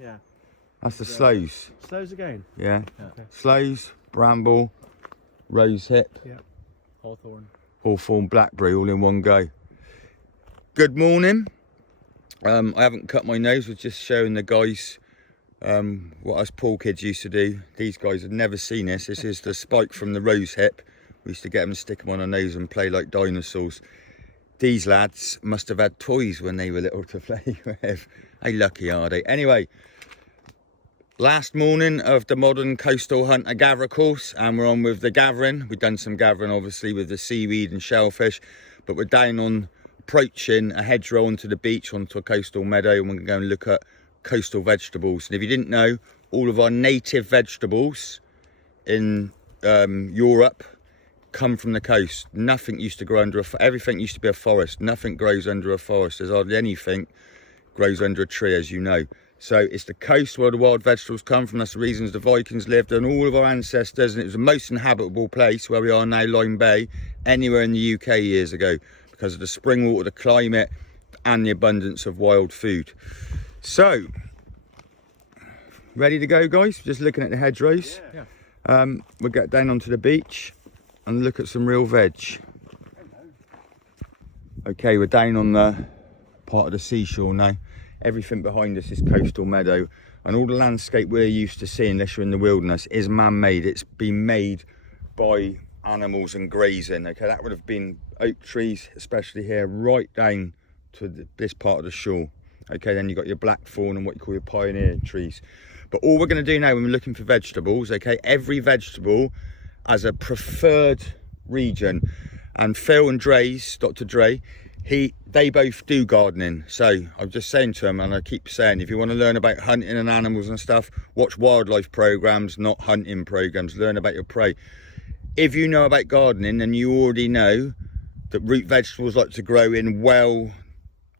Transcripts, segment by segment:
Yeah. That's the sloes. Sloes again? Yeah. Okay. Sloes, bramble, rosehip, Yeah. Hawthorn. hawthorn, blackberry, all in one go. Good morning. I haven't cut my nose, we're just showing the guys what us pool kids used to do. These guys have never seen this. This is the spike from the rosehip. We used to get them and stick them on our nose and play like dinosaurs. These lads must have had toys when they were little to play with. How lucky are they? Anyway, last morning of the modern coastal hunter gatherer course, and we're on with the gathering. We've done some gathering obviously with the seaweed and shellfish, but we're down on approaching a hedgerow onto the beach, onto a coastal meadow, and we're going to go and look at coastal vegetables. And if you didn't know, all of our native vegetables in Europe come from the coast. Nothing used to grow under everything used to be a forest. Nothing grows under a forest. There's hardly anything grows under a tree, as you know. So it's the coast where the wild vegetables come from. That's the reasons the Vikings lived, and all of our ancestors, and it was the most inhabitable place where we are now, Lyme Bay, anywhere in the UK years ago, because of the spring water, the climate, and the abundance of wild food. So, ready to go, guys? Just looking at the hedgerows. Yeah. We'll get down onto the beach and look at some real veg. Okay, we're down on the part of the seashore now. Everything behind us is coastal meadow, and all the landscape we're used to seeing, unless you're in the wilderness, is man-made. It's been made by animals and grazing. Okay, that would have been oak trees, especially here, right down to this part of the shore. Okay, then you've got your blackthorn and what you call your pioneer trees. But all we're going to do now when we're looking for vegetables, okay, every vegetable has a preferred region. And Phil and Dr. Dre, they both do gardening. So I'm just saying to him, and I keep saying, if you want to learn about hunting and animals and stuff, watch wildlife programs, not hunting programs. Learn about your prey. If you know about gardening, then you already know that root vegetables like to grow in well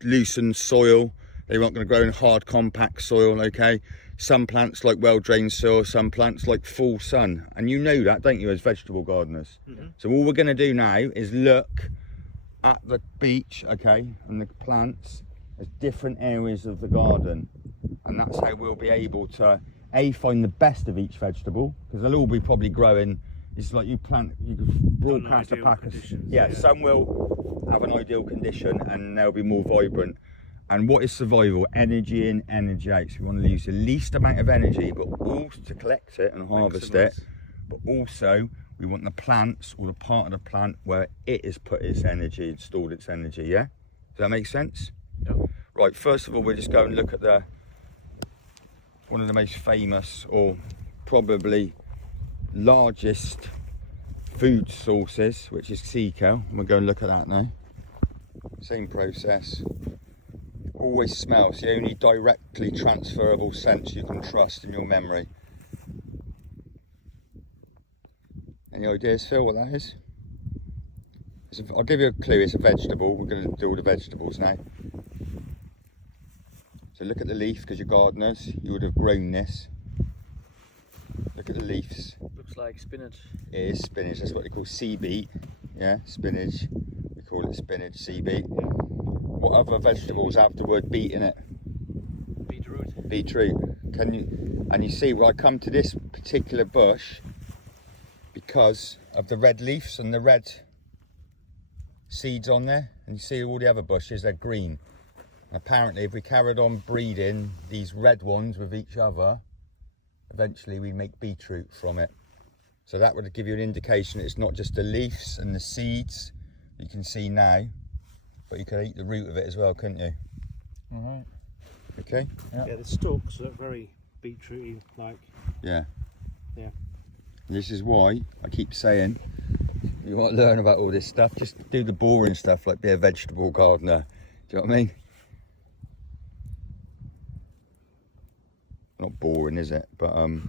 loosened soil. They're not going to grow in hard compact soil, okay? Some plants like well-drained soil, some plants like full sun. And you know that, don't you, as vegetable gardeners? Mm-hmm. So all we're going to do now is look at the beach, okay, and the plants as different areas of the garden. And that's how we'll be able to, find the best of each vegetable, because they'll all be probably growing. It's like you can broadcast a pack of, yeah, some will have an ideal condition and they'll be more vibrant. And what is survival? Energy in, energy out. So we want to use the least amount of energy, but also to collect it and harvest it. But also, we want the plants, or the part of the plant where it has put its energy and stored its energy, yeah? Does that make sense? Yeah. Right, first of all, we'll just go and look at one of the most famous, or probably largest food sources, which is sea kale. We'll go and look at that now. Same process. Always smells, the only directly transferable sense you can trust in your memory. Any ideas, Phil, what that is? I'll give you a clue, it's a vegetable. We're going to do all the vegetables now. So look at the leaf, because you're gardeners, you would have grown this. Look at the leaves. Looks like spinach. It is spinach, that's what they call sea beet. Yeah, spinach. We call it spinach, sea beet. What other vegetables have the word beet in it? Beetroot. Beetroot. And you see, well, I come to this particular bush because of the red leaves and the red seeds on there. And you see all the other bushes, they're green. And apparently, if we carried on breeding these red ones with each other, eventually we'd make beetroot from it. So that would give you an indication that it's not just the leaves and the seeds you can see now, but you could eat the root of it as well, couldn't you? Mm-hmm. Okay? Yeah, the stalks look very beetrooty like. Yeah. Yeah. This is why I keep saying, you want to learn about all this stuff, just do the boring stuff like be a vegetable gardener. Do you know what I mean? Not boring, is it? But you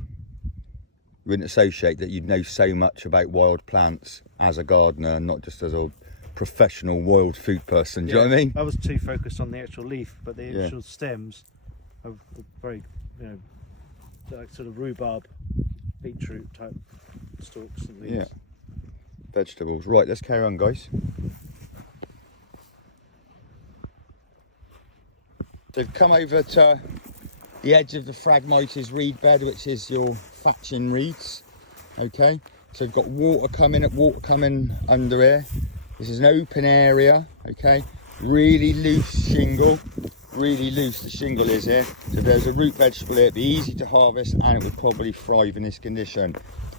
wouldn't associate that you'd know so much about wild plants as a gardener and not just as a professional wild food person. Do you know what I mean? I was too focused on the actual leaf, but the actual stems are very, like sort of rhubarb, beetroot type stalks and leaves. Yeah. Vegetables. Right, let's carry on, guys. They've come over to The edge of the Phragmites reed bed, which is your thatching reeds. Okay, so we've got water coming under here. This is an open area. Okay, really loose shingle. Really loose the shingle is here. So if there's a root vegetable here, it'd be easy to harvest and it would probably thrive in this condition.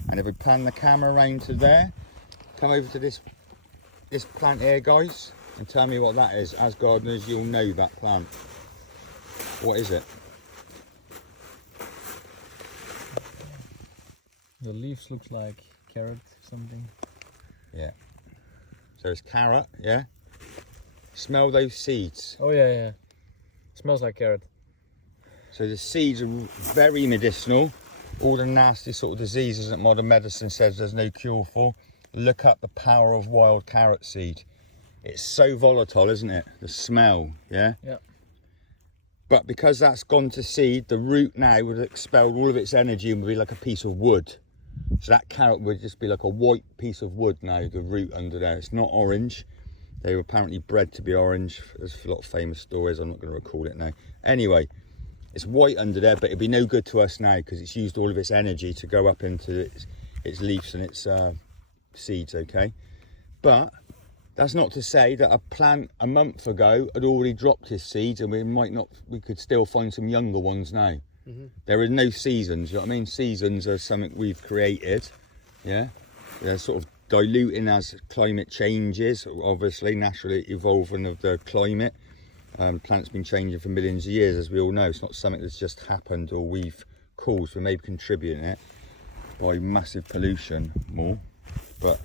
And if we pan the camera around to there, come over to this plant here, guys, and tell me what that is. As gardeners, you'll know that plant. What is it? The leaves looks like carrot something. Yeah. So it's carrot, yeah? Smell those seeds. Oh yeah, yeah. Smells like carrot. So the seeds are very medicinal. All the nasty sort of diseases that modern medicine says there's no cure for. Look up the power of wild carrot seed. It's so volatile, isn't it? The smell, yeah? Yeah. But because that's gone to seed, the root now would have expelled all of its energy and would be like a piece of wood. So that carrot would just be like a white piece of wood now, the root under there. It's not orange. They were apparently bred to be orange. There's a lot of famous stories. I'm not going to recall it now. Anyway, it's white under there, but it'd be no good to us now because it's used all of its energy to go up into its leaves and its seeds, okay? But that's not to say that a plant a month ago had already dropped its seeds and we could still find some younger ones now. There are no seasons, you know what I mean? Seasons are something we've created, yeah? They're sort of diluting as climate changes, obviously, naturally evolving of the climate. Planet's been changing for millions of years, as we all know. It's not something that's just happened or we've caused. We may be contributing it by massive pollution more, but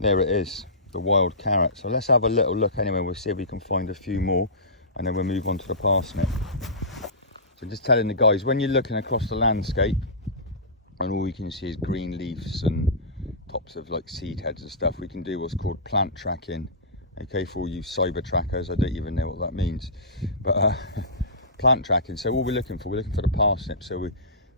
there it is, the wild carrot. So let's have a little look anyway. We'll see if we can find a few more and then we'll move on to the parsnip. So just telling the guys, when you're looking across the landscape and all you can see is green leaves and tops of like seed heads and stuff, we can do what's called plant tracking. Okay, for all you cyber trackers, I don't even know what that means, but plant tracking. So what we're looking for the parsnip. So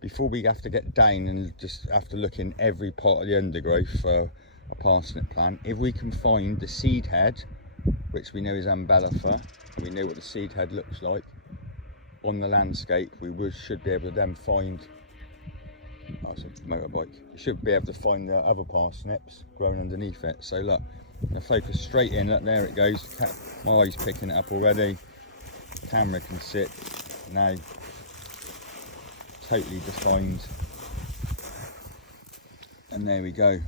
before we have to get down and just have to look in every part of the undergrowth for a parsnip plant, if we can find the seed head, which we know is Umbellifer, and we know what the seed head looks like on the landscape, we should be able to then find, oh, it's a motorbike, you should be able to find the other parsnips growing underneath it. So look, I'm going to focus straight in, look, there it goes. My eye's picking it up already. The camera can sit now, totally defined. And there we go.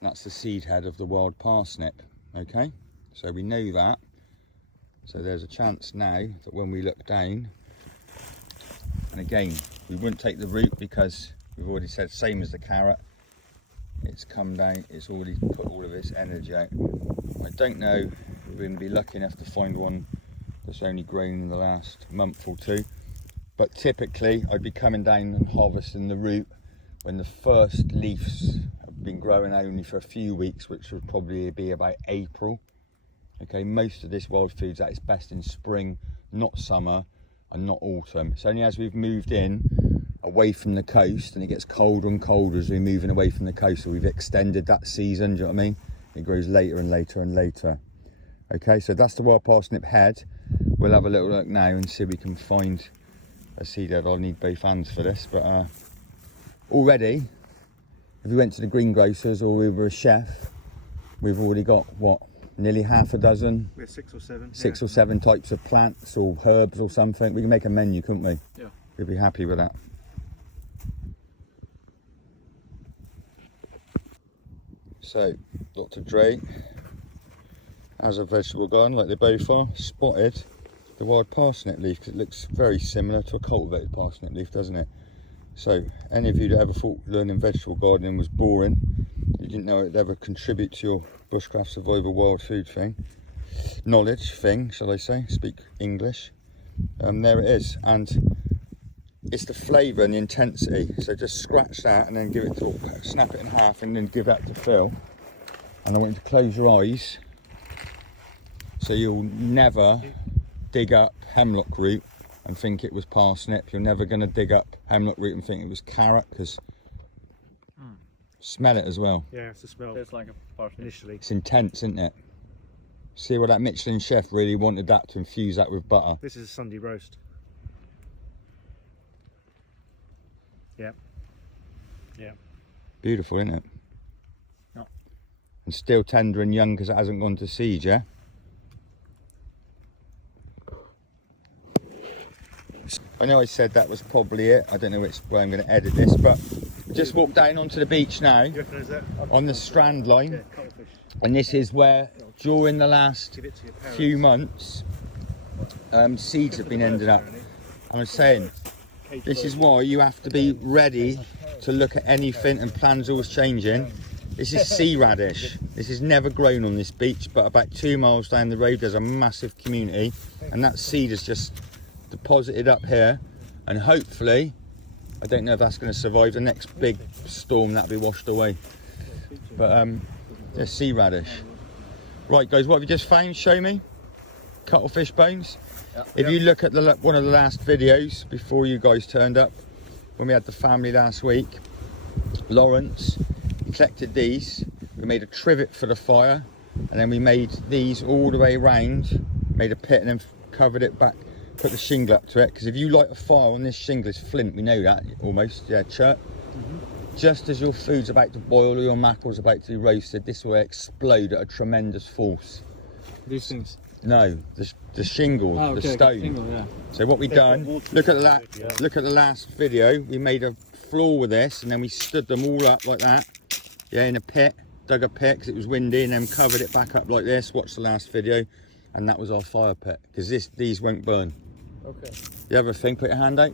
That's the seed head of the wild parsnip, okay? So we know that. So there's a chance now that when we look down, and again, we wouldn't take the root because we've already said same as the carrot. It's come down, it's already put all of its energy out. I don't know if we're going to be lucky enough to find one that's only grown in the last month or two, but typically I'd be coming down and harvesting the root when the first leaves have been growing only for a few weeks, which would probably be about April. Okay, most of this wild food's at its best in spring, not summer and not autumn. It's only as we've moved in away from the coast and it gets colder and colder as we're moving away from the coast, so we've extended that season, do you know what I mean? It grows later and later and later. Okay, so that's the wild parsnip head. We'll have a little look now and see if we can find a seed head. I'll need both hands for this, but already, if we went to the greengrocers or we were a chef, we've already got, what, nearly half a dozen? We have 6 or 7. Six or seven types of plants or herbs or something. We can make a menu, couldn't we? Yeah. We'd be happy with that. So, Dr. Dre, as a vegetable garden, like they both are, spotted the wild parsnip leaf because it looks very similar to a cultivated parsnip leaf, doesn't it? So, any of you that ever thought learning vegetable gardening was boring, you didn't know it'd ever contribute to your bushcraft survival wild food thing, knowledge thing, shall I say, speak English, there it is. And it's the flavour and the intensity. So just scratch that and then give it to, snap it in half and then give that to Phil. And I want you to close your eyes so you'll never dig up hemlock root and think it was parsnip. You're never going to dig up hemlock root and think it was carrot, because smell it as well. Yeah, it's the smell. Tastes like a parsnip. Initially. It's intense, isn't it? See what that Michelin chef really wanted that to infuse that with butter. This is a Sunday roast. Yeah. Yeah. Beautiful, isn't it? Yeah. And still tender and young because it hasn't gone to seed, yeah? I know I said that was probably it. I don't know which way I'm going to edit this, but we just walked down onto the beach now You reckon is that? on the strand line. Yeah, cuttlefish. And this is where, during the last Give it to your parents. few months, seeds have been ended up. I was saying, this is why you have to be ready to look at anything, and plans always changing. This is sea radish. This is never grown on this beach, but about 2 miles down the road there's a massive community, and that seed is just deposited up here, and hopefully, I don't know if that's going to survive the next big storm, that'll be washed away. But there's sea radish. Right guys, what have you just found? Show me. Cuttlefish bones. If you look at one of the last videos before you guys turned up, when we had the family last week, Lawrence collected these. We made a trivet for the fire, and then we made these all the way around, made a pit, and then covered it back, put the shingle up to it, because if you light a fire on this shingle, it's flint, we know that almost, yeah, chirp. Just as your food's about to boil or your mackerel's about to be roasted, this will explode at a tremendous force. These things. No, the shingle, Oh, okay, the stone. Shingle, yeah. So what we done, look at the last video, we made a floor with this, and then we stood them all up like that, yeah, in a pit, dug a pit because it was windy, and then covered it back up like this. Watch the last video, and that was our fire pit, because these won't burn. Okay. The other thing, put your hand out.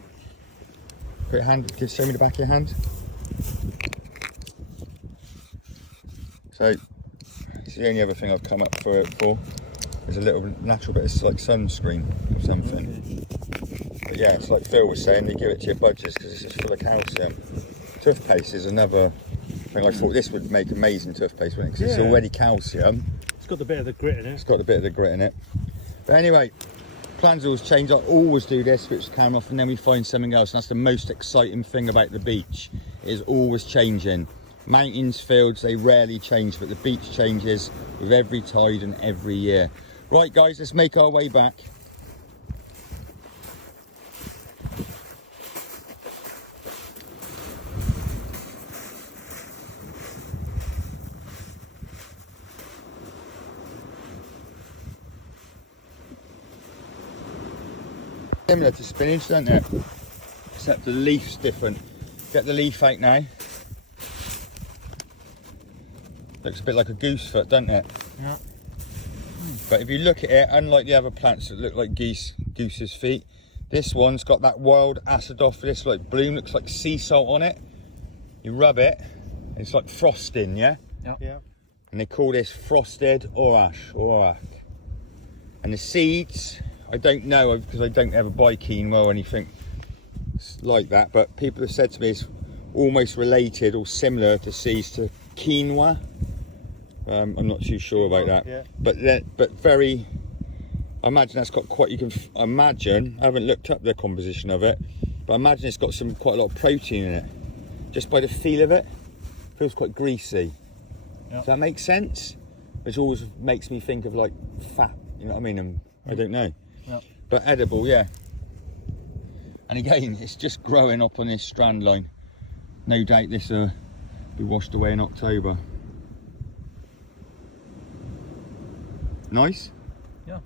Put your hand, show me the back of your hand. So, it's the only other thing I've come up for it for. There's a little natural bit of like sunscreen or something. But yeah, it's like Phil was saying, they give it to your budgets because it's just full of calcium. Toothpaste is another thing. I thought this would make amazing toothpaste, wouldn't it? Because it's already calcium. It's got the bit of the grit in it. It's got a bit of the grit in it. But anyway, plans always change. I always do this, switch the camera off, and then we find something else. And that's the most exciting thing about the beach. It is always changing. Mountains, fields, they rarely change, but the beach changes with every tide and every year. Right guys, let's make our way back. Similar to spinach, don't it? Except the leaf's different. Get the leaf out now. Looks a bit like a goose foot, doesn't it? Yeah. But if you look at it, unlike the other plants that look like goose's feet, this one's got that wild acidophilus like bloom, looks like sea salt on it. You rub it, it's like frosting, yeah? Yeah. And they call this frosted orak. And the seeds, I don't know because I don't ever buy quinoa or anything like that, but people have said to me it's almost related or similar to seeds to quinoa. I'm not too sure about that, yeah. but very. I imagine that's got quite. You can imagine. I haven't looked up the composition of it, but I imagine it's got quite a lot of protein in it. Just by the feel of it, feels quite greasy. Yeah. Does that make sense? It always makes me think of like fat. You know what I mean? And I don't know. Yeah. But edible, yeah. And again, it's just growing up on this strand line. No doubt this will be washed away in October. Nice? Yeah.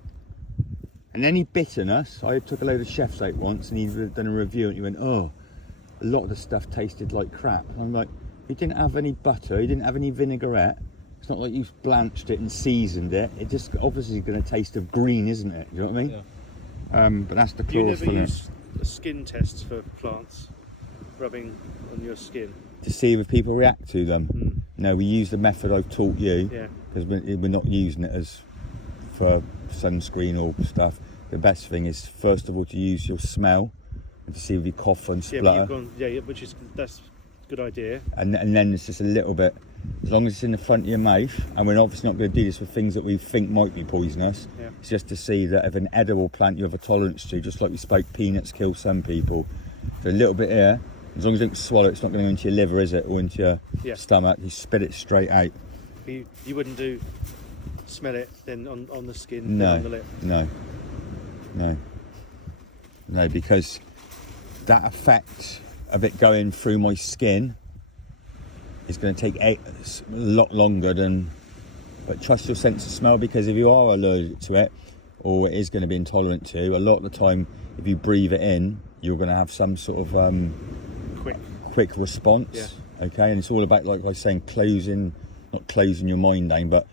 And any bitterness, I took a load of chefs out once and he'd done a review and he went, oh, a lot of the stuff tasted like crap. And I'm like, he didn't have any butter, he didn't have any vinaigrette. It's not like you've blanched it and seasoned it. It just obviously going to taste of green, isn't it? Do you know what I mean? Yeah. But that's the You never chlorophyll in it. use a skin test for plants, rubbing on your skin. To see if people react to them. Mm. No, we use the method I've taught you Yeah. because we're not using it as for sunscreen or stuff. The best thing is first of all to use your smell and to see if you cough and Yeah, but splutter, you've gone, which is that's a good idea. and then it's just a little bit. As long as it's in the front of your mouth, and we're obviously not going to do this with things that we think might be poisonous. Yeah. It's just to see that if an edible plant you have a tolerance to, just like we spoke, peanuts kill some people. So a little bit here, as long as you don't swallow it, it's not going to go into your liver, is it, or into your stomach? You spit it straight out. You wouldn't smell it then on the skin, then on the lip. No, because that affects of it going through my skin is going to take a lot longer than, but trust your sense of smell, because if you are allergic to it or it is going to be intolerant to, a lot of the time if you breathe it in, you're going to have some sort of quick response. Yeah. Okay, and it's all about, like I was saying, not closing your mind down, but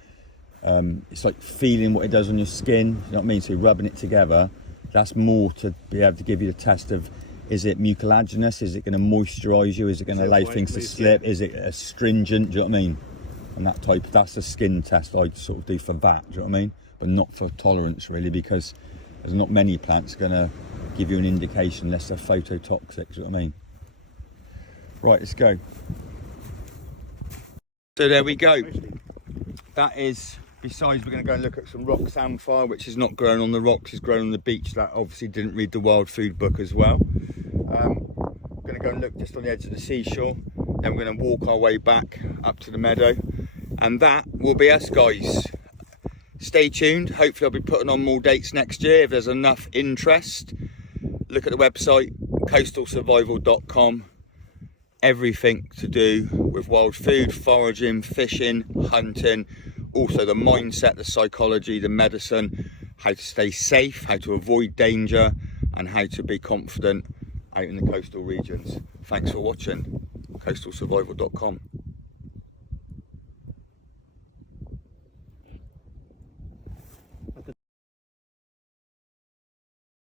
it's like feeling what it does on your skin, you know what I mean? So rubbing it together, that's more to be able to give you the test of, is it mucilaginous, is it going to moisturise you, is it going to allow things to slip, is it astringent, do you know what I mean? And that's a skin test I'd sort of do for that, do you know what I mean? But not for tolerance really, because there's not many plants going to give you an indication unless they're phototoxic, do you know what I mean? Right, let's go. So there we go. That is, besides, we're going to go and look at some rock samphire, which is not grown on the rocks, is grown on the beach. That obviously didn't read the wild food book as well. We're going to go and look just on the edge of the seashore. Then we're going to walk our way back up to the meadow. And that will be us, guys. Stay tuned. Hopefully I'll be putting on more dates next year if there's enough interest. Look at the website, coastalsurvival.com. Everything to do with wild food, foraging, fishing, hunting, also the mindset, the psychology, the medicine, how to stay safe, how to avoid danger, and how to be confident out in the coastal regions. Thanks for watching, coastalsurvival.com.